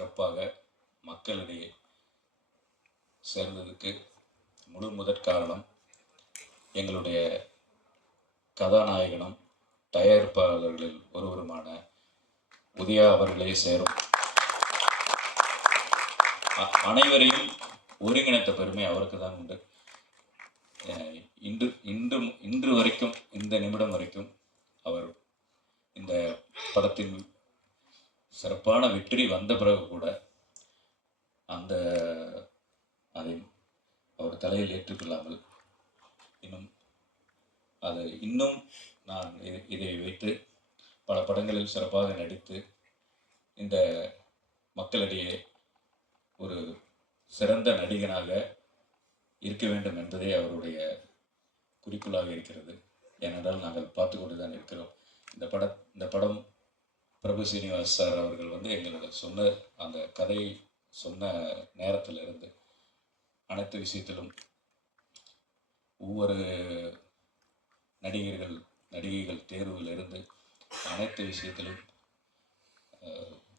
சிறப்பாக மக்களிடையே சேர்ந்ததுக்கு முதற் காரணம் எங்களுடைய கதாநாயகனும் தயாரிப்பாளர்களில் ஒருவருமான உதயா அவர்களே சேரும். அனைவரையும் ஒருங்கிணைத்த பெருமை அவருக்கு தான் உண்டு. இன்று வரைக்கும், இந்த நிமிடம் வரைக்கும் அவர் இந்த படத்தின் சிறப்பான வெற்றி வந்த பிறகு கூட அதை அவர் தலையில் ஏற்றுக்கொள்ளாமல் இன்னும் நான் இதை வைத்து பல படங்களில் சிறப்பாக நடித்து இந்த மக்களிடையே ஒரு சிறந்த நடிகனாக இருக்க வேண்டும் என்பதே அவருடைய குறிக்கோளாக இருக்கிறது. ஏனென்றால் நாங்கள் பார்த்து கொண்டு தான் இருக்கிறோம். இந்த படம் பிரபு சீனிவாஸ் சார் அவர்கள் எங்களோட சொன்ன அந்த கதை சொன்ன நேரத்திலிருந்து அனைத்து விஷயத்திலும் ஒவ்வொரு நடிகைகள் தேர்விலிருந்து அனைத்து விஷயத்திலும்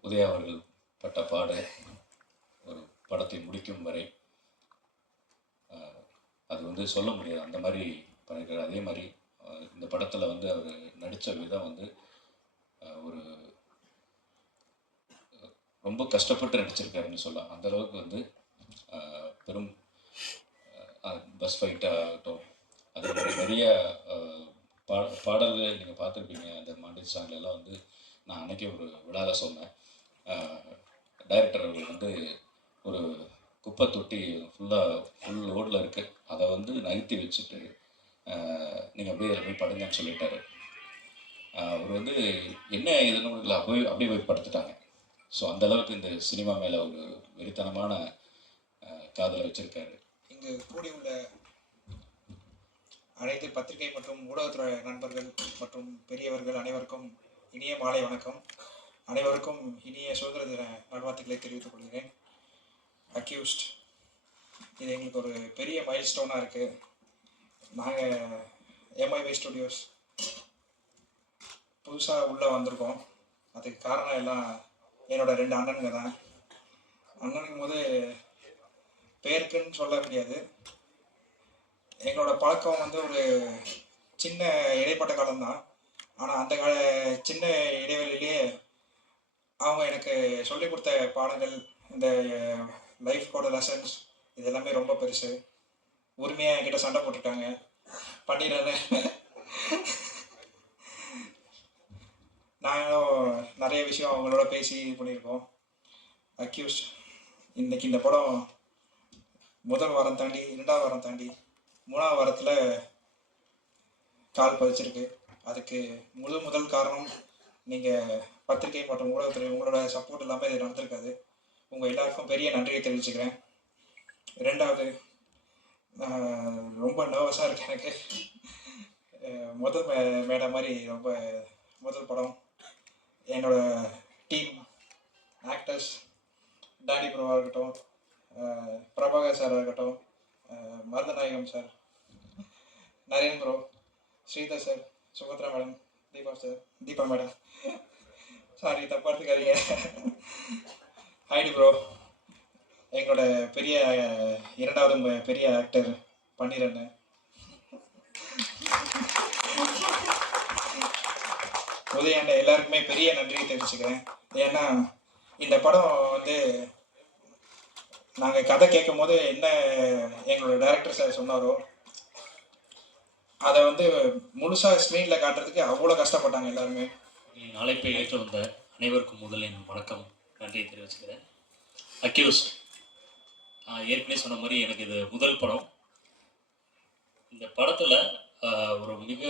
உதயா அவர்கள் பட்ட பாட ஒரு படத்தை முடிக்கும் வரை அது சொல்ல முடியாது. அந்த மாதிரி பண்ணியிருக்காரு. அதே மாதிரி இந்த படத்தில் அவர் நடித்த விதம் ஒரு ரொம்ப கஷ்டப்பட்டு நடிச்சிருக்காருன்னு சொல்லலாம். அந்தளவுக்கு பெரும் பஸ் ஃபைட்டாகட்டும், அது மாதிரி நிறைய பாடல்களை நீங்கள் பார்த்துருப்பீங்க. அந்த மாண்டேஜ் சாங்லாம் நான் அன்றைக்கே ஒரு விழாவில் சொன்னேன். டைரக்டர் அவர்கள் ஒரு குப்பை தொட்டி ஃபுல் லோடில் இருக்குது, அதை நகர்த்தி வச்சுட்டு நீங்கள் அப்படியே போய் படுங்கன்னு சொல்லிட்டாரு. அவர் என்ன இதுன்னு உங்களுக்கு அப்படியே போய் படுத்துட்டாங்க. ஸோ அந்தளவுக்கு இந்த சினிமா மேலே ஒரு வெறித்தனமான காதலை வச்சுருக்காரு. இங்கு கூடியுள்ள அனைத்து பத்திரிகை மற்றும் ஊடகத்துறை நண்பர்கள் மற்றும் பெரியவர்கள் அனைவருக்கும் இனிய மாலை வணக்கம். அனைவருக்கும் இனிய சுதந்திர தின நல்வாழ்த்துக்களை தெரிவித்துக் கொள்கிறேன். அக்யூஸ்ட் இது எங்களுக்கு ஒரு பெரிய மைல் ஸ்டோனாக இருக்குது. நாங்கள் MIY ஸ்டுடியோஸ் புதுசாக உள்ளே வந்திருக்கோம். அதுக்கு காரணம் எல்லாம் என்னோட 2 அண்ணனுங்க தான். அண்ணனுக்கும் போது பேருக்குன்னு சொல்ல முடியாது. எங்களோட பழக்கம் ஒரு சின்ன இடைப்பட்ட காலம்தான். ஆனால் அந்த சின்ன இடைவெளியிலே அவங்க எனக்கு சொல்லிக் கொடுத்த பாடங்கள், இந்த லைஃபோட லெசன்ஸ், இது எல்லாமே ரொம்ப பெருசு. உரிமையாக என்கிட்ட சண்டை போட்டிருக்காங்க, பண்ணிடுறேன்னு. நாங்களும் நிறைய விஷயம் அவங்களோட பேசி பண்ணியிருக்கோம். அக்யூஸ்ட் இன்றைக்கி இந்த படம் முதல் வாரம் தாண்டி 2ஆவது வாரம் தாண்டி 3ஆவது வாரத்தில் கால் பதிச்சிருக்கு. அதுக்கு முதல் காரணம் நீங்கள் பத்திரிகை மற்றும் ஊடகத்துறை உங்களோட சப்போர்ட் இல்லாமல் இது நடந்திருக்காது. உங்கள் எல்லாருக்கும் பெரிய நன்றியை தெரிவிச்சுக்கிறேன். 2வது, ரொம்ப நர்வஸாக இருக்கு எனக்கு. முதல் மேடை மாதிரி ரொம்ப முதல் படம். என்னோட டீம் ஆக்டர்ஸ் டாடி ப்ரோவாக இருக்கட்டும், பிரபாகர் சாராக இருக்கட்டும், Marudhanayagam sir, Naren bro, Sridhar sir, Subhadra madam, Deepa madam, sorry தப்பாக எடுத்துக்காதீங்க, ஹைடி ப்ரோ, எங்களோட பெரிய 2வது பெரிய ஆக்டர் பன்னிரண்ணு, உதயாண்ட எல்லாருக்குமே பெரிய நன்றியை தெரிவிச்சுக்கிறேன். ஏன்னா இந்த படம் நாங்கள் கதை கேட்கும் போது என்ன எங்களோட டைரக்டர் சார் சொன்னாரோ அதை முழுசாக ஸ்க்ரீனில் காட்டுறதுக்கு அவ்வளோ கஷ்டப்பட்டாங்க எல்லாருமே. அழைப்பை ஏற்று வந்த அனைவருக்கும் முதலில் வணக்கம், நன்றியை தெரிவிச்சுக்கிறேன். அக்யூஸ்ட் ஏற்கனவே சொன்ன மாதிரி எனக்கு இது முதல் படம். இந்த படத்தில் ஒரு மிக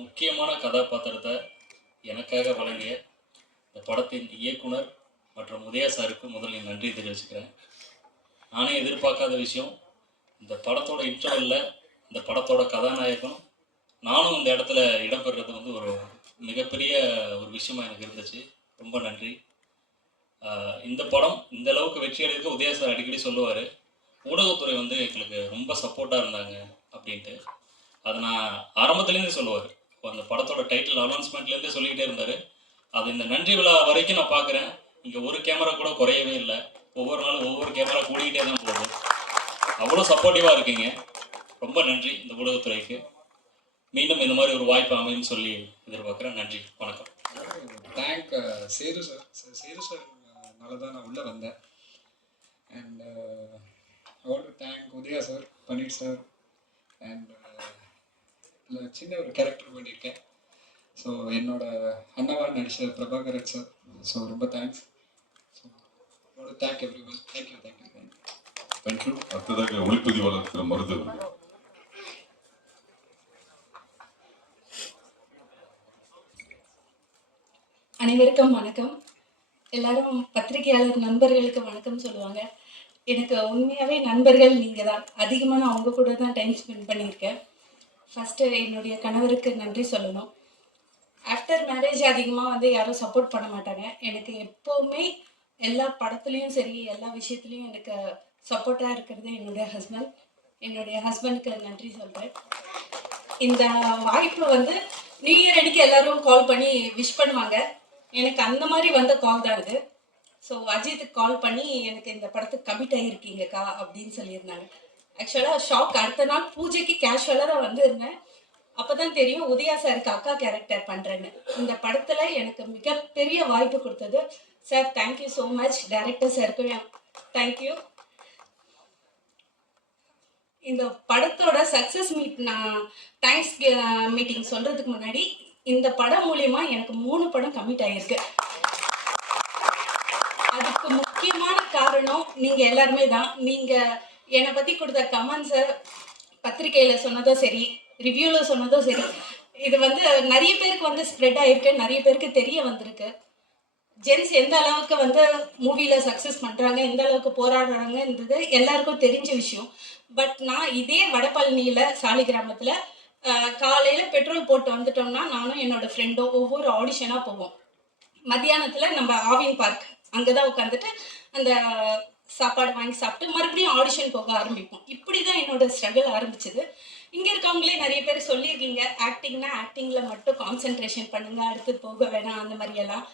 முக்கியமான கதாபாத்திரத்தை எனக்காக வழங்கிய இந்த படத்தின் இயக்குனர் மற்றும் உதயா சாருக்கு முதலில் நன்றி தெரிவிச்சுக்கிறேன். நானே எதிர்பார்க்காத விஷயம், இந்த படத்தோட இன்டர்வலில் இந்த படத்தோட கதாநாயகனும் நானும் இந்த இடத்துல இடம்பெறுறது ஒரு மிகப்பெரிய ஒரு விஷயமா எனக்கு இருந்துச்சு. ரொம்ப நன்றி. இந்த படம் இந்த அளவுக்கு வெற்றி அடைக்கு உதயா சார் அடிக்கடி சொல்லுவார், ஊடகத்துறை எங்களுக்கு ரொம்ப சப்போர்ட்டாக இருந்தாங்க அப்படின்ட்டு. அதை நான் ஆரம்பத்துலேருந்தே சொல்லுவார். அந்த படத்தோட டைட்டில் அனௌன்ஸ்மெண்ட்லேருந்தே சொல்லிக்கிட்டே இருந்தார். அது இந்த நன்றி விழா வரைக்கும் நான் பார்க்குறேன். இங்கே ஒரு கேமரா கூட குறையவே இல்லை. ஒவ்வொரு நாளும் ஒவ்வொரு கேமரா கூடிக்கிட்டே தான் போகுது. அவ்வளோ சப்போர்ட்டிவாக இருக்கீங்க. ரொம்ப நன்றி இந்த ஊடகத்துறைக்கு. மீண்டும் இந்த மாதிரி ஒரு வாய்ப்பு அமையும்னு சொல்லி எதிர்பார்க்குறேன். நன்றி, வணக்கம். Thank Sethu sir. சேது சார்னால தான் நான் உள்ளே வந்தேன். And I want to thank Udhaya sir, Panneer sir. And சின்ன ஒரு கேரக்டர் பண்ணியிருக்கேன். ஸோ என்னோட அண்ணாவாக நடித்த பிரபாகரன் சார். ஸோ ரொம்ப thanks. So I want to thank everyone. Thank you. Thank you. அடுத்ததாக ஒளிப்பதிவாளர் திரு மருது. அனைவருக்கும் வணக்கம். எல்லாரும் பத்திரிகையாளர் நண்பர்களுக்கு வணக்கம் சொல்லுவாங்க. எனக்கு உண்மையாகவே நண்பர்கள் நீங்கள் தான். அதிகமாக நான் அவங்க கூட தான் டைம் ஸ்பெண்ட் பண்ணியிருக்கேன். ஃபஸ்ட்டு என்னுடைய கணவருக்கு நன்றி சொல்லணும். ஆஃப்டர் மேரேஜ் அதிகமாக வந்து யாரும் சப்போர்ட் பண்ண மாட்டாங்க. எனக்கு எப்போவுமே எல்லா படத்துலேயும் சரி, எல்லா விஷயத்துலேயும் எனக்கு சப்போர்ட்டாக இருக்கிறது என்னுடைய ஹஸ்பண்டுக்கு நன்றி சொல்கிறேன். இந்த வாய்ப்பு வந்து நியூ இயர் அன்னைக்கு எல்லாரும் கால் பண்ணி விஷ் பண்ணுவாங்க. எனக்கு அந்த மாதிரி வந்த கால் தான் இது. ஸோ அஜித்துக்கு கால் பண்ணி எனக்கு இந்த படத்துக்கு கமிட் ஆகியிருக்கீங்கக்கா அப்படின்னு சொல்லியிருந்தாங்க. ஆக்சுவலாக ஷாக். அடுத்த நாள் பூஜைக்கு கேஷுவலாக தான் வந்திருந்தேன். அப்போ தான் தெரியும் உதயா சாருக்கு அக்கா கேரக்டர் பண்ணுறேன்னு. இந்த படத்தில் எனக்கு மிகப்பெரிய வாய்ப்பு கொடுத்தது sir. Thank you so much. Director சாருக்கும் தேங்க்யூ. இந்த படத்தோட சக்ஸஸ் நான் தேங்க்ஸ் மீட்டிங் சொல்கிறதுக்கு முன்னாடி இந்த படம் மூலயமா எனக்கு 3 படம் கமிட் ஆகிருக்கு. அதுக்கு முக்கியமான காரணம் நீங்கள் எல்லாருமே தான். நீங்கள் என்னை பற்றி கொடுத்த கமெண்ட்ஸை பத்திரிகையில் சொன்னதோ சரி, ரிவ்யூவில் சொன்னதோ சரி, இது வந்து நிறைய பேருக்கு வந்து ஸ்ப்ரெட் ஆகிருக்கு, நிறைய பேருக்கு தெரிய வந்திருக்கு. ஜென்ஸ் எந்த அளவுக்கு வந்து மூவியில் சக்ஸஸ் பண்ணுறாங்க, எந்த அளவுக்கு போராடுறாங்கன்றது எல்லாருக்கும் தெரிஞ்ச விஷயம். பட் நான் இதே வடபழனியில் சாலிகிராமத்தில் காலையில் பெட்ரோல் போட்டு வந்துட்டோம்னா நானும் என்னோடய ஃப்ரெண்டும் ஒவ்வொரு ஆடிஷனாக போவோம். மத்தியானத்தில் நம்ம ஆவின் பார்க் அங்கே தான் உட்காந்துட்டு அந்த சாப்பாடு வாங்கி சாப்பிட்டு மறுபடியும் ஆடிஷன் போக ஆரம்பிப்போம். இப்படி தான் என்னோடய ஸ்ட்ரகிள் ஆரம்பிச்சது. இங்கே இருக்கவங்களே நிறைய பேர் சொல்லியிருக்கீங்க, ஆக்டிங்னா ஆக்டிங்கில் மட்டும் கான்சென்ட்ரேஷன் பண்ணுங்கள், அடுத்து போக வேணாம் அந்த மாதிரியெல்லாம்.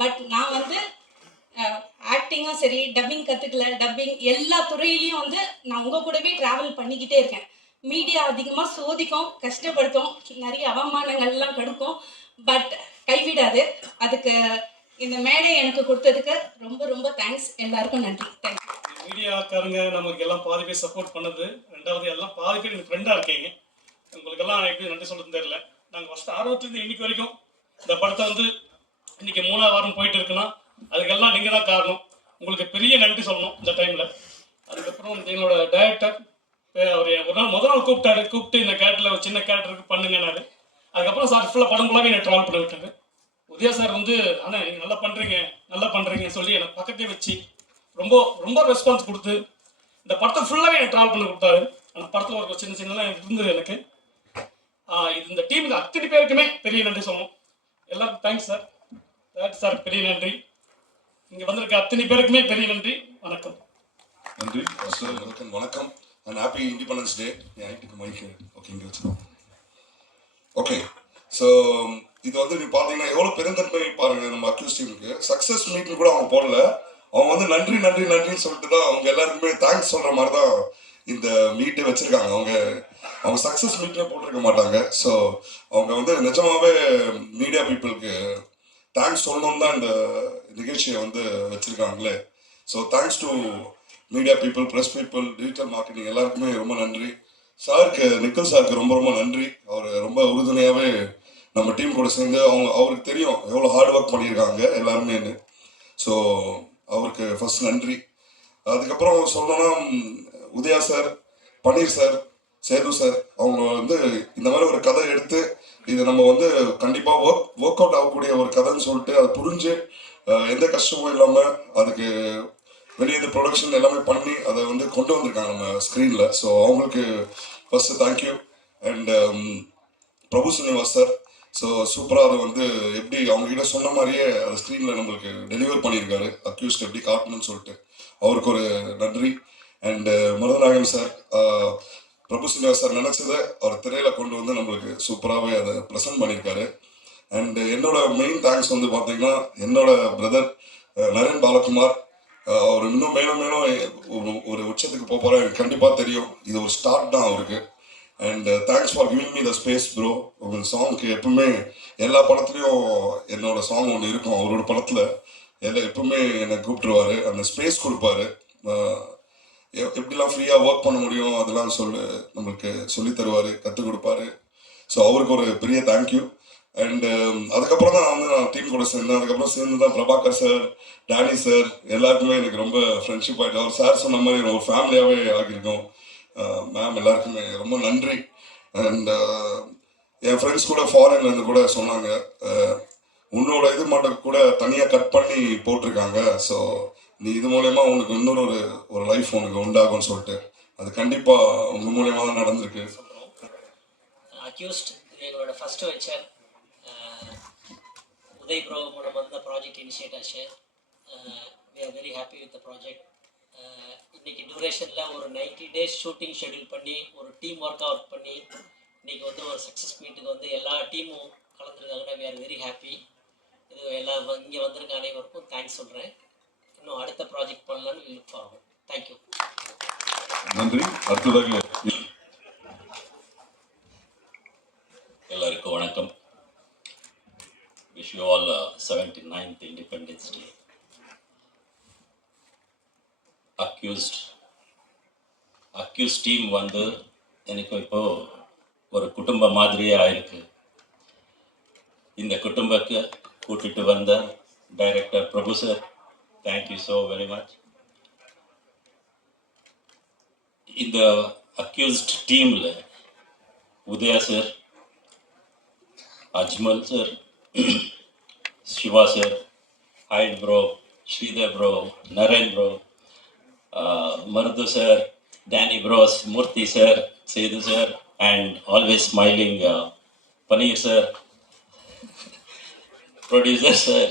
பட் நான் வந்து ஆக்டிங்கும் சரி, டப்பிங் கற்றுக்கல, டப்பிங் எல்லா துறையிலையும் வந்து நான் உங்கள் கூடவே ட்ராவல் பண்ணிக்கிட்டே இருக்கேன். மீடியா அதிகமாக சோதிக்கும், கஷ்டப்படுத்தும், நிறைய அவமானங்கள்லாம் கொடுக்கும். பட் கைவிடாது. அதுக்கு இந்த மேடை எனக்கு கொடுத்ததுக்கு ரொம்ப ரொம்ப தேங்க்ஸ். எல்லாருக்கும் நன்றி. தேங்க்யூ. மீடியாக்காரங்க நமக்கு எல்லாம் பாதி பேர் சப்போர்ட் பண்ணது. ரெண்டாவது எல்லாம் பாதி பேர் எனக்கு ஃப்ரெண்டாக இருக்கீங்க. உங்களுக்கெல்லாம் எப்படி நன்றி சொல்கிறது தெரியல. நாங்கள் ஃபஸ்ட்டு ஆர்வத்துலேருந்து இன்னைக்கு வரைக்கும் இந்த படத்தை வந்து இன்னைக்கு 3ஆவது வாரம் போயிட்டு இருக்குன்னா அதுக்கெல்லாம் நீங்கள் தான் காரணம். உங்களுக்கு பெரிய நன்றி சொல்லணும் இந்த டைமில். அதுக்கப்புறம் எங்களோட டைரக்டர் அவர் ஒரு நாள் முதல் நாள் கூப்பிட்டு இந்த கேரக்டரில் ஒரு சின்ன கேரக்டருக்கு பண்ணுங்கன்னாரு. அதுக்கப்புறம் சார் ஃபுல்லாக படம் ஃபுல்லாகவே என்னை ட்ராவல் பண்ணி விட்டாரு. உதயா சார் வந்து ஆனால் நீங்கள் நல்லா பண்ணுறீங்கன்னு சொல்லி எனக்கு பக்கத்தே வச்சு ரொம்ப ரொம்ப ரெஸ்பான்ஸ் கொடுத்து இந்த படத்தை ஃபுல்லாகவே எனக்கு ட்ராவல் பண்ணி கொடுத்தாரு. அந்த படத்தில் ஒரு சின்னலாம் இருந்தது எனக்கு. இந்த டீமுக்கு அத்தனை பேருக்குமே பெரிய நன்றி சொல்லணும். எல்லாருக்கும் தேங்க்ஸ் சார். தேங்க்ஸ் சார், பெரிய நன்றி. இங்கே வந்திருக்க அத்தனை பேருக்குமே பெரிய நன்றி. வணக்கம். நன்றி சார். வணக்கம் and happy independence day. Mike okay, இங்கே வச்சுக்கோங்க. ஓகே, ஸோ இது வந்து நீ பார்த்தீங்கன்னா எவ்வளோ பெருந்தன்மை பாருங்க நம்ம அக்யூஸ் டீமுக்கு. சக்ஸஸ் மீட்னு கூட அவங்க போடல, அவங்க வந்து நன்றின்னு சொல்லிட்டு தான் அவங்க எல்லாருக்குமே தேங்க்ஸ் சொல்கிற மாதிரி தான் இந்த மீட்டை வச்சுருக்காங்க. அவங்க சக்ஸஸ் மீட்ல போட்டிருக்க மாட்டாங்க. ஸோ அவங்க வந்து நிஜமாவே மீடியா பீப்புளுக்கு தேங்க்ஸ் சொல்லணும் தான் இந்த நிகழ்ச்சியை வந்து வச்சுருக்காங்களே. So thanks to media people, press people, digital marketing எல்லாருக்குமே ரொம்ப நன்றி. சாருக்கு, நிக்கல் சாருக்கு ரொம்ப ரொம்ப நன்றி. அவர் ரொம்ப உறுதுணையாகவே நம்ம டீம் கூட சேர்ந்து அவருக்கு தெரியும் எவ்வளோ ஹார்ட் ஒர்க் பண்ணியிருக்காங்க எல்லாருமேன்னு. ஸோ அவருக்கு ஃபர்ஸ்ட் நன்றி. அதுக்கப்புறம் சொல்லணும்னா Udaya sir, Panneer sir, Sethu sir, அவங்க வந்து இந்த மாதிரி ஒரு கதை எடுத்து இது நம்ம வந்து கண்டிப்பாக ஒர்க் அவுட் ஆகக்கூடிய ஒரு கதைன்னு சொல்லிட்டு அதை புரிஞ்சு எந்த கஷ்டமும் இல்லாமல் அதுக்கு வெளியே இந்த ப்ரொடக்ஷன் எல்லாமே பண்ணி அதை வந்து கொண்டு வந்திருக்காங்க நம்ம ஸ்க்ரீனில். ஸோ அவங்களுக்கு first thank you. And Prabhu Srinivas sir, so சூப்பராக அதை வந்து எப்படி அவங்ககிட்ட சொன்ன மாதிரியே அதை ஸ்க்ரீனில் நம்மளுக்கு டெலிவர் பண்ணியிருக்காரு, அக்யூஸ்ட் எப்படி காட்டணும்னு சொல்லிட்டு அவருக்கு ஒரு நன்றி. And Maruthanayagan sir, Prabhu Srinivas sir நினச்சதை அவர் திரையில் கொண்டு வந்து நம்மளுக்கு சூப்பராகவே அதை ப்ரெசென்ட் பண்ணியிருக்காரு. அண்டு என்னோட மெயின் தேங்க்ஸ் வந்து பார்த்தீங்கன்னா என்னோட பிரதர் நரேன் பாலகுமார். அவர் இன்னும் மேலும் மேலும் ஒரு உச்சத்துக்கு போகிறார் எனக்கு கண்டிப்பாக தெரியும். இது ஒரு ஸ்டார்ட் தான் அவருக்கு. And thanks for giving me the space bro. உங்கள் சாங்க்கு எப்பவுமே எல்லா படத்துலையும் என்னோட சாங் ஒன்று இருக்கும். அவரோட படத்தில் எப்பவுமே என்னை கூப்பிட்டுருவாரு, அந்த ஸ்பேஸ் கொடுப்பாரு. எப்படிலாம் ஃப்ரீயாக ஒர்க் பண்ண முடியும் அதெல்லாம் நம்மளுக்கு சொல்லி தருவார், கற்றுக் கொடுப்பாரு. ஸோ அவருக்கு ஒரு பெரிய தேங்க்யூ. அண்டு அதுக்கப்புறம் தான் நான் டீம் கூட சேர்ந்தேன். அதுக்கப்புறம் சேர்ந்து தான் பிரபாகர் சார், டேனி சார் எல்லாருக்குமே எனக்கு ரொம்ப ஃப்ரெண்ட்ஷிப் ஆகிட்டு, அவர் சார் சொன்ன மாதிரி ஒரு ஃபேமிலியாகவே ஆகியிருக்கோம். மேம் எல்லாருக்குமே ரொம்ப நன்றி. அண்ட் என் ஃப்ரெண்ட்ஸ் கூட ஃபாரின்லேருந்து கூட சொன்னாங்க, உன்னோட இது மட்டும் கூட தனியாக கட் பண்ணி போட்டிருக்காங்க. ஸோ நீ இது மூலயமா உனக்கு இன்னொரு ஒரு லைஃப் உனக்கு உண்டாகும்னு சொல்லிட்டு அது கண்டிப்பாக உங்கள் மூலயமா தான் நடந்திருக்கு. அக்யூஸ்ட் எங்களோட ஃபஸ்ட்டு வெஞ்சர் உதய் ப்ரோ மூலம் வந்து ப்ராஜெக்ட் இனிஷியேட் ஆச்சு. We are very happy with the project. இன்றைக்கி டியூரேஷனில் ஒரு 90 days ஷூட்டிங் ஷெட்யூல் பண்ணி ஒரு டீம் ஒர்க் பண்ணி இன்றைக்கி வந்து ஒரு சக்ஸஸ் மீட்டுக்கு வந்து எல்லா டீமும் கலந்துருக்காங்கன்னா வி ஆர் வெரி ஹாப்பி. இது இங்கே வந்திருக்க அனைவருக்கும் தேங்க்ஸ் சொல்கிறேன். இன்னும் அடுத்த ப்ராஜெக்ட் பண்ணலான்னு லுக் ஃபார்வர்ட். தேங்க்யூ. நன்றி. அடுத்ததாக எல்லாருக்கும் வணக்கம். Wish you all 79th Independence Day. Accused team வந்து எனக்கு இப்போ ஒரு குடும்பம் மாதிரியே ஆயிருக்கு. இந்த குடும்பக்கு கூட்டிட்டு வந்த director Prabhu sir, thank you so very much. இந்த அக்யூஸ்ட் டீமில் Udhaya sir, Ajmal sir, Siva sir, Hyde bro, Sridhar bro, Naren bro, Marudhu sir, Danny bros, Murthy sir, Sethu sir, and always smiling Paneer sir, producer sir,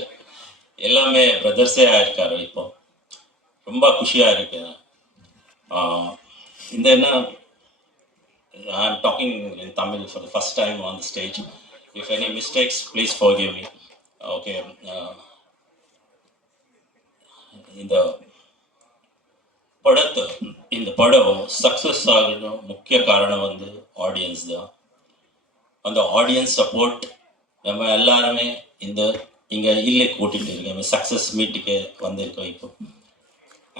எல்லாமே பிரதர்ஸே ஆயிருக்காரு. இப்போ ரொம்ப குஷியாக இருக்கு. இந்த என்ன I am talking in Tamil for the first time on the stage. If any mistakes please forgive me. Okay. இந்த படம் சக்ஸஸ் ஆகணும் முக்கிய காரணம் வந்து ஆடியன்ஸ் தான். அந்த ஆடியன்ஸ் சப்போர்ட் நம்ம எல்லாருமே இங்கே இல்லை கூட்டிகிட்டு இருக்கோம், சக்ஸஸ் மீட்டுக்கு வந்திருக்கோம் இப்போ.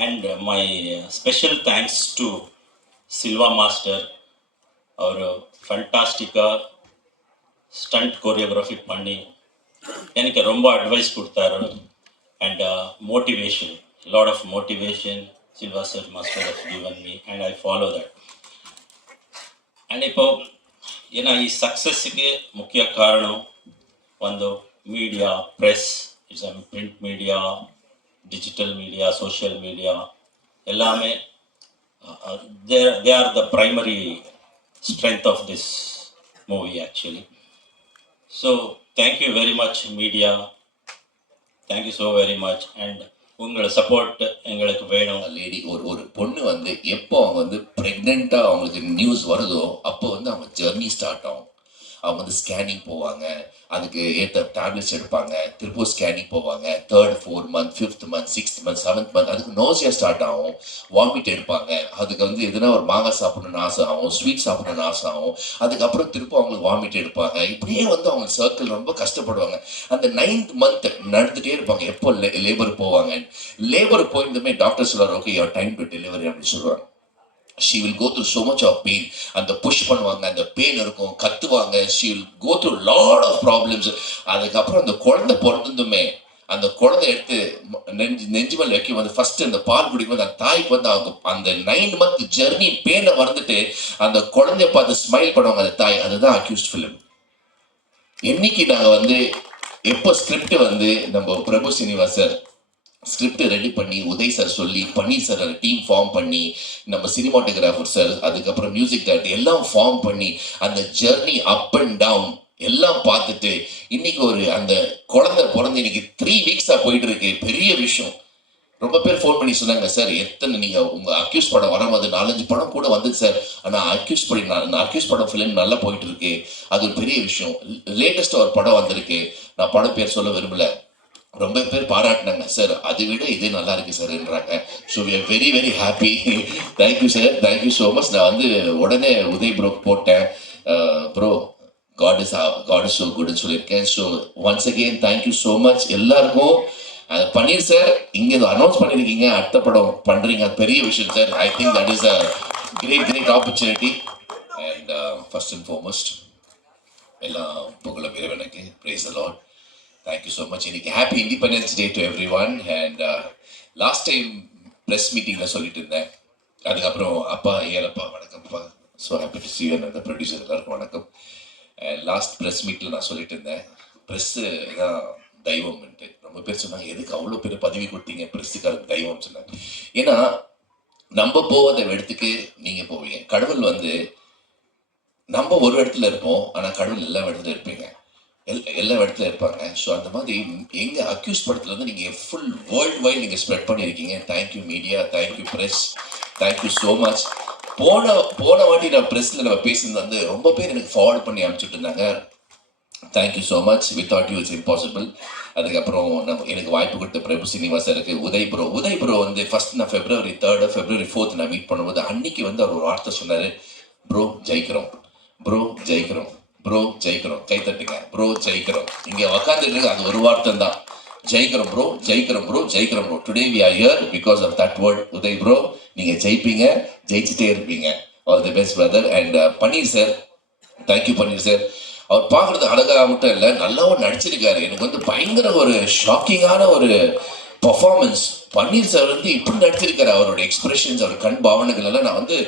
And my special thanks to Silva master. அவர் ஃபண்டாஸ்டிக்காக ஸ்டண்ட் கோரியோகிராஃபி பண்ணி எனக்கு ரொம்ப அட்வைஸ் கொடுத்தாரு. And motivation, lot of motivation Silva sir master has given me and I follow that. And இப்போ ஏன்னா ಈ சக்ஸஸுக்கு முக்கிய காரணம் வந்து media, press, it's print media, digital media, social media எல்லாமே they are the primary strength of this movie actually. So thank you very much media, thank you so very much. And உங்களோட support எங்களுக்கு வேணும். Lady ஒரு பொண்ணு வந்து எப்போ அவங்க வந்து ப்ரெக்னெண்ட்டாக அவங்களுக்கு நியூஸ் வருதோ அப்போ வந்து அவங்க ஜெர்னி ஸ்டார்ட் ஆகும். அவங்க வந்து ஸ்கேனிங் போவாங்க, அதுக்கு ஏற்ற டேப்லெட்ஸ் எடுப்பாங்க, திருப்பூர் ஸ்கேனிங் போவாங்க, 3rd 4th month 5th month 6th month 7th month அதுக்கு நோசியா ஸ்டார்ட் ஆகும், வாமிட் எடுப்பாங்க, அதுக்கு வந்து எதுனா ஒரு மாங்காய் சாப்பிடணும்னு ஆசை ஆகும், ஸ்வீட் சாப்பிடணும்னு ஆசை ஆகும், அதுக்கப்புறம் திருப்ப அவங்களுக்கு வாமிட் எடுப்பாங்க. இப்படியே வந்து அவங்க சர்க்கிள் ரொம்ப கஷ்டப்படுவாங்க. அந்த 9th month நடந்துகிட்டே இருப்பாங்க, எப்போ லேபர் போவாங்க. லேபர் போயிருந்துமே டாக்டர் சொல்லுவார், okay your time to delivery அப்படின்னு சொல்லுவாங்க. She will go through so much of pain. அந்த புஷ் பண்ணுவாங்க, அந்த பெயின் இருக்கும், கத்துவாங்க. She will go through lot of problems. அதுக்கப்புறம் அந்த குழந்தை பிறந்துமே அந்த குழந்தை எடுத்து நெஞ்சு மேல் வைக்கும் போது ஃபர்ஸ்ட் அந்த பால் குடிக்கும் போது அந்த தாய்க்கு வந்து அவங்க அந்த 9 month ஜெர்னி பெயினை வந்துட்டு அந்த குழந்தைய பார்த்து ஸ்மைல் பண்ணுவாங்க அந்த தாய். அதுதான் அக்யூஸ்ட் ஃபிலிம். இன்னைக்கு நாங்கள் வந்து எப்போ ஸ்கிரிப்ட் வந்து நம்ம பிரபு சீனிவாசர் ஸ்கிரிப்ட் ரெடி பண்ணி உதய் சார் சொல்லி பன்னீர் சார் அந்த டீம் ஃபார்ம் பண்ணி நம்ம சினிமாட்டோகிராஃபர் சார் அதுக்கப்புறம் மியூசிக் டைரக்டர் எல்லாம் ஃபார்ம் பண்ணி அந்த ஜெர்னி அப் அண்ட் டவுன் எல்லாம் பார்த்துட்டு இன்னைக்கு ஒரு அந்த குழந்தை பிறந்து இன்னைக்கு 3 weeks போயிட்டு இருக்கு. பெரிய விஷயம். ரொம்ப பேர் ஃபோன் பண்ணி சொன்னாங்க, சார் எத்தனை நீங்கள் உங்கள் அக்யூஸ் படம் வரும்போது 4-5 படம் கூட வந்தது சார், ஆனால் அக்யூஸ் படம் ஃபிலிம் நல்லா போயிட்டு இருக்கு, அது ஒரு பெரிய விஷயம். லேட்டஸ்ட்டாக ஒரு படம் வந்திருக்கு, நான் படம் பேர் சொல்ல விரும்பல, ரொம்ப பேர் பாராட்டினாங்க சார், அதை விட இது நல்லா இருக்கு சார்ன்றாங்க. So we are very very happy. Thank you sir, thank you so much. நான் வந்து உடனே உதய் ப்ரோ போட்டேன், ப்ரோ காட் இஸ் ஸோ குட்னு சொல்லியிருக்கேன். So once again thank you so much எல்லாருக்கும். பன்னீர் சார் இங்கே அனௌன்ஸ் பண்ணியிருக்கீங்க, அடுத்த படம் பண்ணுறீங்க, அது பெரிய விஷயம் sir. I think that is a great opportunity. And first and foremost எல்லாம் புகழும் இறைவனுக்கு. Praise the lord. Thank you so much. இன்னைக்கு happy independence day to everyone. And last time press மீட்டிங்கில் சொல்லிட்டு இருந்தேன். அதுக்கப்புறம் அப்பா ஏலப்பா வணக்கம்ப்பா, so happy to see you. அந்த ப்ரொடியூசர் எல்லாருக்கும் வணக்கம். லாஸ்ட் ப்ரெஸ் மீட்டில் நான் சொல்லிட்டு இருந்தேன், ப்ரெஸ்ஸு தான் தெய்வம்ன்ட்டு. ரொம்ப பேர் சொன்னாங்க, எதுக்கு அவ்வளோ பேர் பதவி கொடுத்தீங்க ப்ரெஸ்ஸுக்காக தெய்வம் சொன்னாங்க. ஏன்னா நம்ம போகாத இடத்துக்கு நீங்கள் போவீங்க. கடவுள் வந்து நம்ம ஒரு இடத்துல இருப்போம், ஆனால் கடவுள் எல்லா இடத்துல இருப்பீங்க, எல்லா இடத்துல இருப்பாங்க. ஸோ அந்த மாதிரி எங்கள் அக்யூஸ் படத்தில் வந்து நீங்கள் ஃபுல் வேர்ல்டு வைட் நீங்கள் ஸ்ப்ரெட் பண்ணியிருக்கீங்க. Thank you media, thank you press, thank you so much. போன வாட்டி நான் ப்ரெஸ்ஸில் நம்ம பேசுனது வந்து ரொம்ப பேர் எனக்கு ஃபார்வர்ட் பண்ணி அனுப்பிச்சுட்டு இருந்தாங்க. Thank you so much. Without you it's impossible. அதுக்கப்புறம் எனக்கு வாய்ப்பு கொடுத்த பிரபு சீனிவாசருக்கு, உதய் ப்ரோ வந்து ஃபர்ஸ்ட் நான் February 3rd February 4th நான் மீட் பண்ணும்போது அன்னைக்கு வந்து அவர் ஒரு வார்த்தை சொன்னார், ப்ரோ ஜெயிக்கிறோம், ப்ரோ ஜெயிக்கிறோம், ப்ரோ ஜெயிக்கிறோம், கை தட்டுங்க, ப்ரோ ஜெயிக்கிறோம். இங்கே உக்காந்துட்டு இருக்கு அது ஒரு வார்த்தை தான், ஜெயிக்கிறோம் ப்ரோ, ஜெயிக்கிறோம் ப்ரோ, ஜெயிக்கிறோம் bro. Today we are here because of that word. Udhay bro நீங்கள் ஜெயிப்பீங்க, ஜெயிச்சுட்டே இருப்பீங்க. All the best brother. And Paneer sir, thank you Paneer sir. அவர் பார்க்குறது அழகாக மட்டும் இல்லை, நல்லாவும் நடிச்சிருக்காரு. எனக்கு வந்து பயங்கர ஒரு ஷாக்கிங்கான ஒரு பர்ஃபார்மன்ஸ். பன்னீர் சார் வந்து இப்படி நடிச்சிருக்காரு, அவரோட எக்ஸ்பிரஷன்ஸ், அவர் கண் பாவனைகள் எல்லாம் நான் வந்து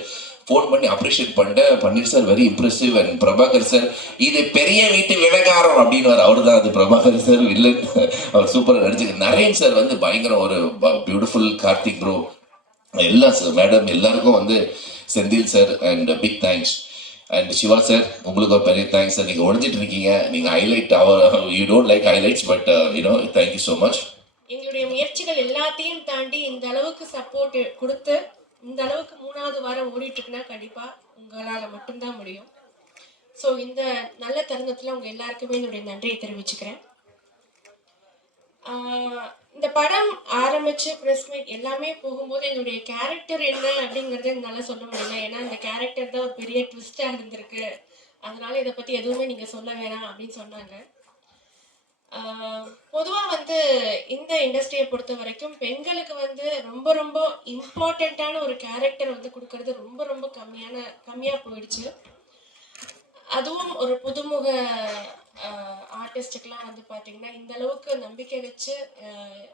ஃபோன் பண்ணி அப்ரிஷியேட் பண்ணிட்டேன். Paneer sir very impressive. And Prabhakar sir, இது பெரிய வீட்டு விவகாரம் அப்படின்னு அவர் தான் அது பிரபாகர் சார் இல்லை, அவர் சூப்பராக நடிச்சிருக்கு. நரேன் சார் வந்து பயங்கரம், ஒரு பியூட்டிஃபுல். கார்த்திக் ப்ரோ, எல்லாம் சார், மேடம் எல்லாருக்கும் வந்து, Senthil sir, and big thanks. And Siva sir, உங்களுக்கு ஒரு பெரிய தேங்க்ஸ் சார். நீங்கள் ஒழிஞ்சிட்டு இருக்கீங்க, நீங்கள் highlight you don't like highlights, but you know thank you so much. எங்களுடைய முயற்சிகள் எல்லாத்தையும் தாண்டி இந்த அளவுக்கு சப்போர்ட் கொடுத்து இந்த அளவுக்கு 3வது வாரம் ஓடிட்டு இருக்குன்னா கண்டிப்பாக உங்களால் மட்டும்தான் முடியும். ஸோ இந்த நல்ல தருணத்தில் உங்கள் எல்லாருக்குமே என்னுடைய நன்றியை தெரிவிச்சுக்கிறேன். இந்த படம் ஆரம்பிச்சு ப்ரெஸ் மீட் எல்லாமே போகும்போது என்னுடைய கேரக்டர் என்ன அப்படிங்கிறத என்னால் சொல்ல முடியல. ஏன்னா இந்த கேரக்டர் தான் ஒரு பெரிய ட்விஸ்டாக இருந்திருக்கு, அதனால இதை பற்றி எதுவுமே நீங்கள் சொல்ல வேணாம் அப்படின்னு சொன்னாங்க. பொதுவாக வந்து இந்த இண்டஸ்ட்ரியை பொறுத்த வரைக்கும் பெண்களுக்கு வந்து ரொம்ப ரொம்ப இம்பார்ட்டண்ட்டான ஒரு கேரக்டர் வந்து கொடுக்கறது ரொம்ப ரொம்ப கம்மியாக போயிடுச்சு. அதுவும் ஒரு புதுமுக ஆர்டிஸ்டுக்கெலாம் வந்து பார்த்திங்கன்னா இந்த அளவுக்கு நம்பிக்கை வச்சு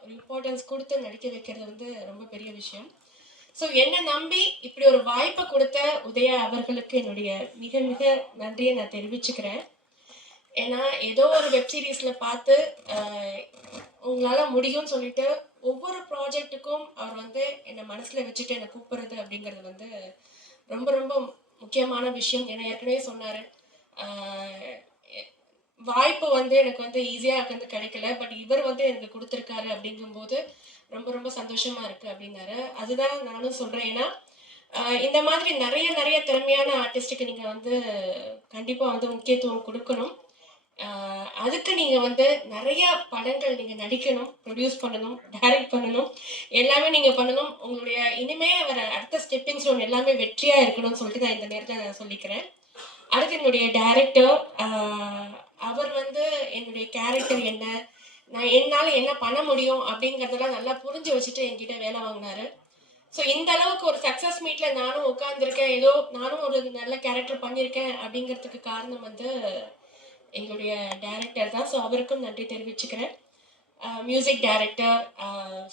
ஒரு இம்பார்ட்டன்ஸ் கொடுத்து நடிக்க வைக்கிறது வந்து ரொம்ப பெரிய விஷயம். ஸோ என்னை நம்பி இப்படி ஒரு வாய்ப்பை கொடுத்த உதயா அவர்களுக்கு என்னுடைய மிக மிக நன்றியை நான் தெரிவிச்சுக்கிறேன். ஏன்னா ஏதோ ஒரு வெப்சீரிஸில் பார்த்து உங்களால் முடியும்னு சொல்லிட்டு ஒவ்வொரு ப்ராஜெக்ட்டுக்கும் அவர் வந்து என்னை மனசில் வச்சுட்டு என்னை கூப்பிட்றது அப்படிங்கிறது வந்து ரொம்ப ரொம்ப முக்கியமான விஷயம். ஏன்னா ஏற்கனவே சொன்னார், வாய்ப்பு வந்து எனக்கு வந்து ஈஸியாக வந்து கிடைக்கல, பட் இவர் வந்து எனக்கு கொடுத்துருக்காரு அப்படிங்கும்போது ரொம்ப ரொம்ப சந்தோஷமாக இருக்குது அப்படின்னாரு. அதுதான் நானும் சொல்கிறேன். ஏன்னா இந்த மாதிரி நிறைய திறமையான ஆர்டிஸ்ட்டுக்கு நீங்கள் வந்து கண்டிப்பாக வந்து முக்கியத்துவம் கொடுக்கணும். அதுக்கு நீங்கள் வந்து நிறைய படங்கள் நீங்கள் நடிக்கணும், ப்ரொடியூஸ் பண்ணணும், டைரக்ட் பண்ணணும், எல்லாமே நீங்கள் பண்ணணும். உங்களுடைய இனிமே வர அடுத்த ஸ்டெப்பிங் ஸ்டோன் எல்லாமே வெற்றியாக இருக்கணும்னு சொல்லிட்டு நான் இந்த நேரத்தில் நான் சொல்லிக்கிறேன். அடுத்து என்னுடைய டைரக்டர், அவர் வந்து என்னுடைய கேரக்டர் என்ன, நான் என்னால் என்ன பண்ண முடியும் அப்படிங்கிறதெல்லாம் நல்லா புரிஞ்சு வச்சுட்டு என்கிட்ட வேலை வாங்கினாரு. ஸோ இந்த அளவுக்கு ஒரு சக்ஸஸ் மீட்டில் நானும் உட்காந்துருக்கேன், ஏதோ நானும் ஒரு நல்ல கேரக்டர் பண்ணியிருக்கேன் அப்படிங்கிறதுக்கு காரணம் வந்து எங்களுடைய டைரக்டர் தான். ஸோ அவருக்கும் நன்றி தெரிவிச்சுக்கிறேன். மியூசிக் டைரக்டர்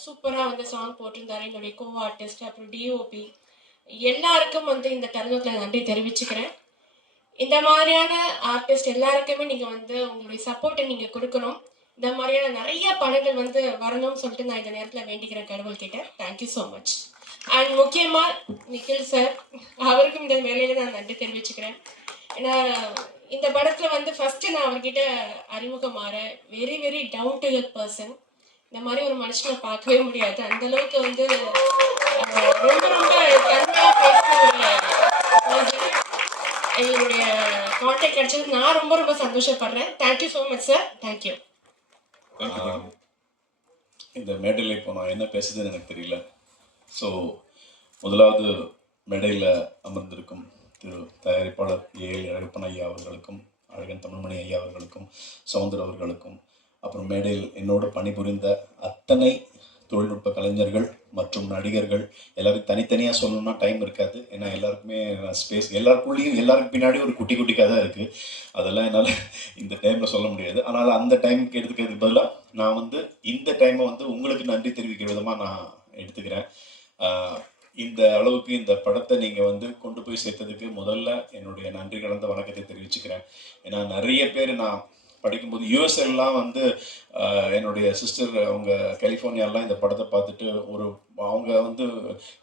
சூப்பராக வந்து சாங் போட்டிருந்தாரு, என்னுடைய கோ ஆர்டிஸ்ட், அப்புறம் டிஓபி, எல்லாருக்கும் வந்து இந்த தருணத்தில் நன்றி தெரிவிச்சுக்கிறேன். இந்த மாதிரியான ஆர்டிஸ்ட் எல்லாருக்குமே நீங்கள் வந்து உங்களுடைய சப்போர்ட்டை நீங்கள் கொடுக்கணும். இந்த மாதிரியான நிறைய படங்கள் வந்து வரணும்னு சொல்லிட்டு நான் இந்த நேரத்தில் வேண்டிக்கிறேன் கடவுள்கிட்ட. Thank you so much. அண்ட் முக்கியமாக நிக்கில் சார், அவருக்கும் இந்த வேலையில் நான் நன்றி தெரிவிச்சுக்கிறேன். ஏன்னா இந்த படத்தில் வந்து ஃபஸ்ட்டு நான் அவர்கிட்ட அறிமுகமாற very very down to earth person. இந்த மாதிரி ஒரு மனுஷனை பார்க்கவே முடியாது, அந்தளவுக்கு வந்து ரொம்ப ரொம்ப தன்மையாக பேசுகிற ஒரு எங்களுடைய கான்டாக்ட் கிடைச்சது நான் ரொம்ப ரொம்ப சந்தோஷப்படுறேன். Thank you so much sir. Thank you. இந்த மேடையில் இப்போ நான் என்ன பேசுதுன்னு எனக்கு தெரியல. ஸோ முதலாவது மேடையில் அமர்ந்திருக்கும் திரு தயாரிப்பாளர் ஏஎல் அழகப்பன் ஐயா அவர்களுக்கும், அழகன் தமிழ்மணி ஐயா அவர்களுக்கும், சவுந்தர் அவர்களுக்கும், அப்புறம் மேடையில் என்னோடு பணிபுரிந்த அத்தனை தொழில்நுட்ப கலைஞர்கள் மற்றும் நடிகர்கள் எல்லாரும் தனித்தனியாக சொல்லணும்னா டைம் இருக்காது. ஏன்னா எல்லாருக்குமே ஸ்பேஸ், எல்லாருக்குள்ளேயும் எல்லாருக்கு பின்னாடி ஒரு குட்டி குட்டி கதை இருக்குது. அதெல்லாம் என்னால் இந்த டைமில் சொல்ல முடியாது. ஆனால் அந்த டைமுக்கு எடுத்துக்கிறதுக்கு பதிலாக நான் வந்து இந்த டைமை வந்து உங்களுக்கு நன்றி தெரிவிக்கிற விதமாக நான் எடுத்துக்கிறேன். இந்த அளவுக்கு இந்த படத்தை நீங்கள் வந்து கொண்டு போய் சேர்த்ததுக்கு முதல்ல என்னுடைய நன்றி கலந்த வணக்கத்தை தெரிவிச்சுக்கிறேன். ஏன்னா நிறைய பேர் நான் படிக்கும்போது யூஎஸ்எல்லாம் வந்து என்னுடைய சிஸ்டர் அவங்க கலிஃபோர்னியாலாம் இந்த படத்தை பார்த்துட்டு அவங்க வந்து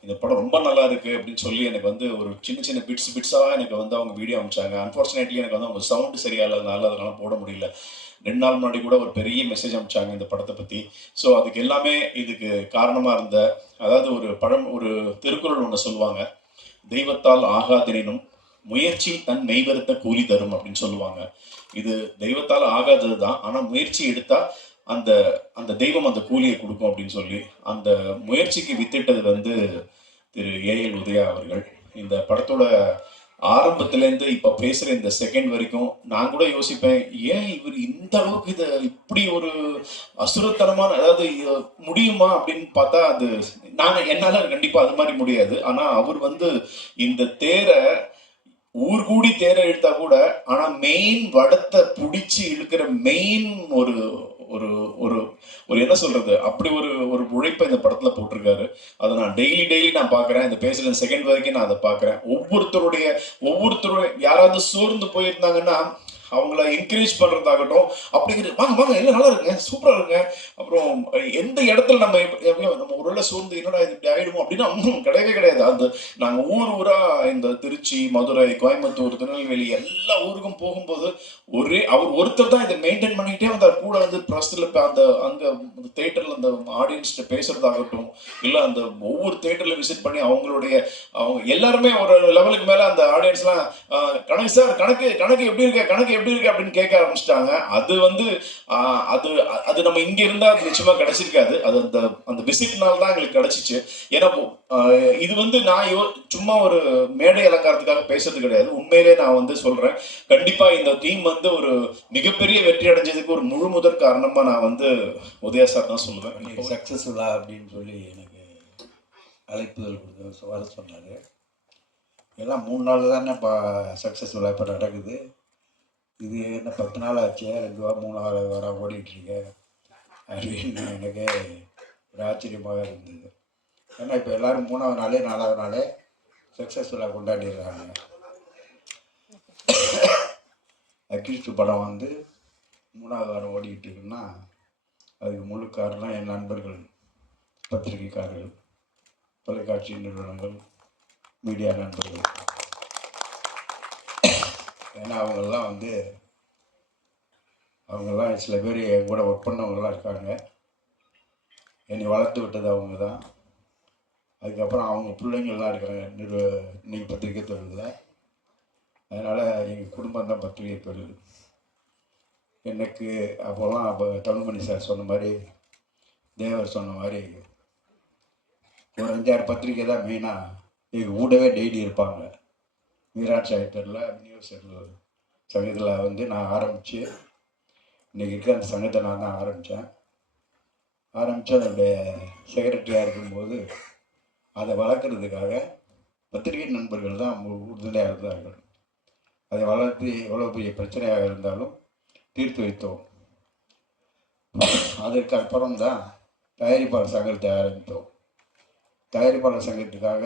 இந்த படம் ரொம்ப நல்லா இருக்குது அப்படின்னு சொல்லி எனக்கு வந்து ஒரு சின்ன சின்ன பிட்ஸாக எனக்கு வந்து அவங்க வீடியோ அனுப்பிச்சாங்க. அன்ஃபார்ச்சுனேட்லி எனக்கு வந்து அவங்க சவுண்டு சரியாக இல்லாதனால அதனால போட முடியல. 2 நாள் முன்னாடி கூட ஒரு பெரிய மெசேஜ் அனுப்பிச்சாங்க இந்த படத்தை பற்றி. ஸோ அதுக்கு எல்லாமே இதுக்கு காரணமாக இருந்த, அதாவது ஒரு திருக்குறள் ஒன்று சொல்லுவாங்க, தெய்வத்தால் ஆகாதெனினும் முயற்சி தன் மெய்வருத்த கூலி தரும் அப்படின்னு சொல்லுவாங்க. இது தெய்வத்தால் ஆகாதது தான், ஆனால் முயற்சி எடுத்தால் அந்த அந்த தெய்வம் அந்த கூலியை கொடுக்கும் அப்படின்னு சொல்லி அந்த முயற்சிக்கு வித்திட்டது வந்து திரு ஏஎல் உதயா அவர்கள். இந்த படத்தோட ஆரம்பத்துலேருந்து இப்போ பேசுகிற இந்த செகண்ட் வரைக்கும் நான் கூட யோசிப்பேன், ஏன் இவர் இந்த அளவுக்கு இதை இப்படி ஒரு அசுரத்தனமான, அதாவது முடியுமா அப்படின்னு பார்த்தா அது என்னால் கண்டிப்பாக அது மாதிரி முடியாது. ஆனால் அவர் வந்து இந்த தேரை ஊர் கூடி தேரை இழுத்தா கூட, ஆனா மெயின் வடத்தை பிடிச்சி இழுக்கிற மெயின் ஒரு ஒரு ஒரு ஒரு என்ன சொல்றது, அப்படி ஒரு உழைப்பை இந்த படத்துல போட்டிருக்காரு. அதை நான் டெய்லி நான் பாக்குறேன். இந்த பேசுற செகண்ட் வரைக்கும் நான் அதை பாக்குறேன். ஒவ்வொருத்தருடைய யாராவது சோர்ந்து போயிருந்தாங்கன்னா அவங்கள என்கரேஜ் பண்றதாகட்டும், அப்படிங்கிறது வாங்க எல்லாம் நல்லா இருக்குங்க, சூப்பரா இருக்குங்க. அப்புறம் எந்த இடத்துல நம்ம ஒருவேளை சோர்ந்து என்னடா இது இப்படி ஆயிடுமோ அப்படின்னா கிடையவே கிடையாது. அந்த நாங்கள் ஊரா இந்த திருச்சி, மதுரை, கோயம்புத்தூர், திருநெல்வேலி எல்லா ஊருக்கும் போகும்போது அவர் ஒருத்தர் தான் இதை மெயின்டைன் பண்ணிக்கிட்டே வந்தார். கூட வந்து ப்ரெஸ்ல அங்கே தேட்டரில் அந்த ஆடியன்ஸ்கிட்ட பேசுறதாகட்டும், இல்லை அந்த ஒவ்வொரு தேட்டரில் விசிட் பண்ணி அவங்க எல்லாருமே ஒரு லெவலுக்கு மேலே அந்த ஆடியன்ஸ்லாம் கணக்கு சார், கணக்கு எப்படி இருக்கு அப்படின்னு கேட்க ஆரம்பிச்சிட்டாங்க. அது வந்து அது நம்ம இங்க இருந்தா நிச்சயமா கிடைச்சிருக்காது. அது அந்த விசிட்னால தான் எங்களுக்கு கிடைச்சிச்சு. ஏன்னா இது வந்து நான் சும்மா ஒரு மேடை அலங்காரத்துக்காக பேசுறது கிடையாது. உண்மையிலே நான் வந்து சொல்றேன், கண்டிப்பா இந்த டீம் வந்து ஒரு மிகப்பெரிய வெற்றி அடைஞ்சதுக்கு ஒரு முழு முதற் காரணமா நான் வந்து உதயா சார் தான் சொல்லுவேன். சக்சஸ்ஃபுல்லா அப்படின்னு சொல்லி எனக்கு அழைப்புதல் கொடுத்து வர சொன்னாரு. எல்லாம் 3 நாள் தானே இப்போ சக்ஸஸ்ஃபுல்லாக இப்போ நடக்குது. இது என்ன 10 நாள் ஆச்சு, 3 வார ஓடிட்டுருக்கு அப்படின்னு எனக்கு ஒரு ஆச்சரியமாக இருந்தது. ஏன்னா இப்போ எல்லோரும் 3ஆவது நாளே 4ஆவது நாளே சக்ஸஸ்ஃபுல்லாக கொண்டாடிடுறாங்க. அக்யூஸ்ட் படம் வந்து 3ஆவது வாரம் ஓடிக்கிட்டு இருக்குன்னா அதுக்கு முழு காரணம் என் நண்பர்கள், பத்திரிகைக்காரர்கள், தொலைக்காட்சி நிறுவனங்கள், மீடியா நண்பர்கள். ஏன்னா அவங்கெல்லாம் சில பேர் என் கூட ஒர்க் பண்ணவங்களாம் இருக்காங்க. என்னை வளர்த்து விட்டது அவங்க தான். அதுக்கப்புறம் அவங்க பிள்ளைங்கள்லாம் இருக்காங்க இன்னைக்கு பத்திரிகை தொழிலில். அதனால் எங்கள் குடும்பம் தான் பத்திரிகை தொழில். எனக்கு அப்போ தமிழ்மணி சார் சொன்ன மாதிரி, தேவர் சொன்ன மாதிரி ஒரு 5-6 பத்திரிகை தான் மெயினாக எங்கள் கூடவே டெய்லி இருப்பாங்க. மீராட் சாகித்தரில் நியூஸ் சங்கத்தில் நான் ஆரம்பித்து இன்றைக்கி இருக்க அந்த சங்கத்தை நான் தான் ஆரம்பித்து அதனுடைய செக்ரட்டரியாக இருக்கும்போது அதை வளர்க்குறதுக்காக பத்திரிகை நண்பர்கள் தான் உறுதுணையாக இருந்தார்கள். அதை வளர்த்து எவ்வளோ பெரிய பிரச்சனையாக இருந்தாலும் தீர்த்து வைத்தோம். அதற்கு அப்புறம் தான் தயாரிப்பாளர் சங்கத்தை ஆரம்பித்தோம். தயாரிப்பாளர் சங்கத்துக்காக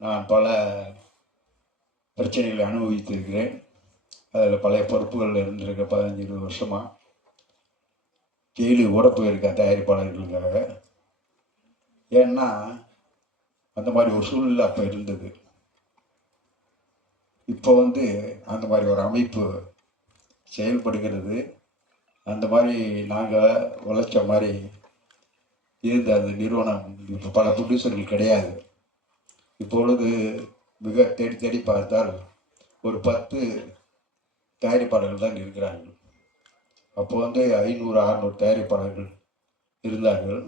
நான் பல பிரச்சனைகளை அனுபவித்திருக்கிறேன். அதில் பழைய பொறுப்புகள் இருந்திருக்க 15-20 வருஷமாக ஜெயிலுக்கு கூட போயிருக்கேன் தயாரிப்பாளர்களுக்காக. ஏன்னா அந்த மாதிரி ஒரு சூழ்நிலை அப்போ இருந்தது. இப்போ அந்த மாதிரி ஒரு அமைப்பு செயல்படுகிறது. அந்த மாதிரி நாங்கள் உழைச்ச மாதிரி இருந்த அந்த நிறுவனம் இப்போ பல ப்ரொடியூசர்கள் கிடையாது. இப்பொழுது மிக தேடி பார்த்தால் ஒரு 10 தயாரிப்பாளர்கள் தான் இருக்கிறார்கள். அப்போ 500-600 தயாரிப்பாளர்கள் இருந்தார்கள்.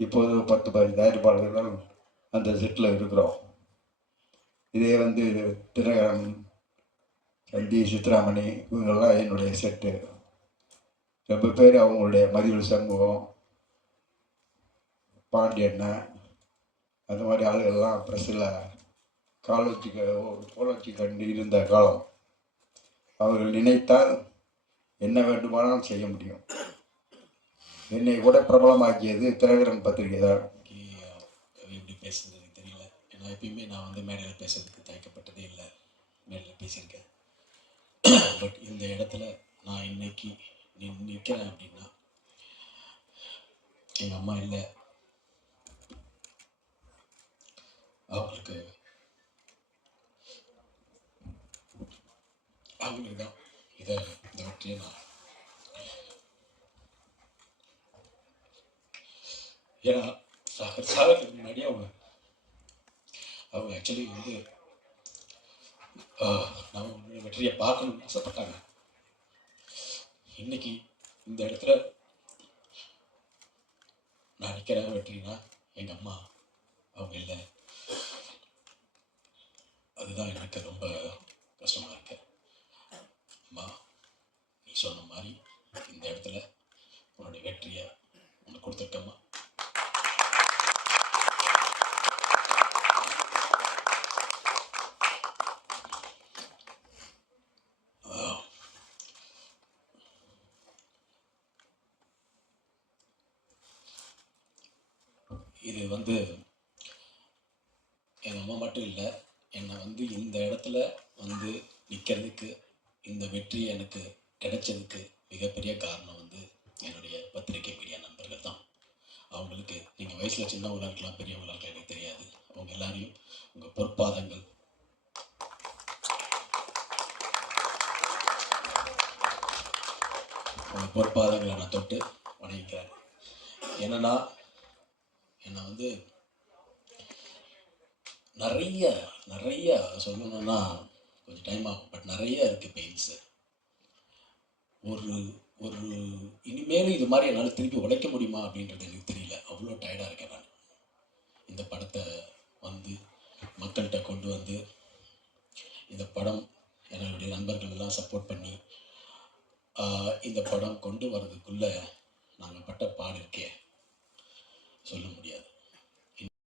இப்போது 10-15 தயாரிப்பாளர்கள் அந்த செட்டில் இருக்கிறோம். இதே வந்து தினகரன், சந்தி, சித்ராமணி இவங்கெல்லாம் என்னுடைய செட்டு. ரொம்ப பேர் அவங்களுடைய மதிவெளி சண்முகம், பாண்டியண்ணன் அந்த மாதிரி ஆளுகள்லாம் ப்ரெஸ்ஸில் கோல் வச்சு கண்டு இருந்த காலம். அவர்கள் நினைத்தால் என்ன வேண்டுமானாலும் செய்ய முடியும். என்னை கூட பிரபலமாக்கியது தினகரன் பத்திரிகை தான். எப்படி பேசுறது எனக்கு தெரியல. ஏன்னா எப்பயுமே நான் வந்து மேடையில் பேசுறதுக்கு தயக்கப்பட்டதே இல்லை. மேடையில் பேசியிருக்கேன். பட் இந்த இடத்துல நான் இன்னைக்கு நிற்கிறேன் அப்படின்னா எங்கள் அம்மா இல்லை, அவங்களுக்கு தான் இந்த வெற்றியை நான், ஏன்னா சாகிறதுக்கு முன்னாடி அவங்க ஆக்சுவலி வந்து நான் உங்களுடைய வெற்றியை பார்க்கணும்னு ஆசைப்பட்டாங்க. இன்னைக்கு இந்த இடத்துல நான் நிற்கிறேன் வெற்றினா எங்கள் அம்மா அவங்க இல்லை. அதுதான் எனக்கு ரொம்ப கஷ்டமாக இருக்கு. அம்மா, நீ சொன்ன மாதிரி இந்த இடத்துல உன்னுடைய வெற்றியை உனக்கு கொடுத்துருக்கம்மா. இது வந்து எங்கள் அம்மா மட்டும் இல்லை, என்னை வந்து இந்த இடத்துல வந்து நிற்கிறதுக்கு, இந்த வெற்றி எனக்கு கிடைச்சதுக்கு மிகப்பெரிய காரணம் வந்து என்னுடைய பத்திரிகை மீடியா நண்பர்கள் தான். அவங்களுக்கு நீங்கள் வயசில் சின்னவங்களாக இருக்கலாம், பெரியவங்களாக இருக்கலாம், எனக்கு தெரியாது. அவங்க எல்லாரையும் உங்கள் பொற்பாதங்கள் உங்கள் பொற்பாதங்களை நான் தொட்டு வணங்கிக்கிறேன். என்னன்னா என்னை வந்து நிறைய சொல்லணும்னா கொஞ்சம் டைம் ஆகும். பட் நிறைய இருக்குது பெயின்ஸு. ஒரு இனிமேலும் இது மாதிரி என்னால் திருப்பி உழைக்க முடியுமா அப்படின்றது எனக்கு தெரியல. அவ்வளோ டயர்டாக இருக்கேன் நான். இந்த படத்தை வந்து மக்கள்கிட்ட கொண்டு வந்து இந்த படம் என்னுடைய நண்பர்கள் எல்லாம் சப்போர்ட் பண்ணி இந்த படம் கொண்டு வர்றதுக்குள்ளே நாங்கள் பட்ட பாடு இருக்கே சொல்ல முடியாது.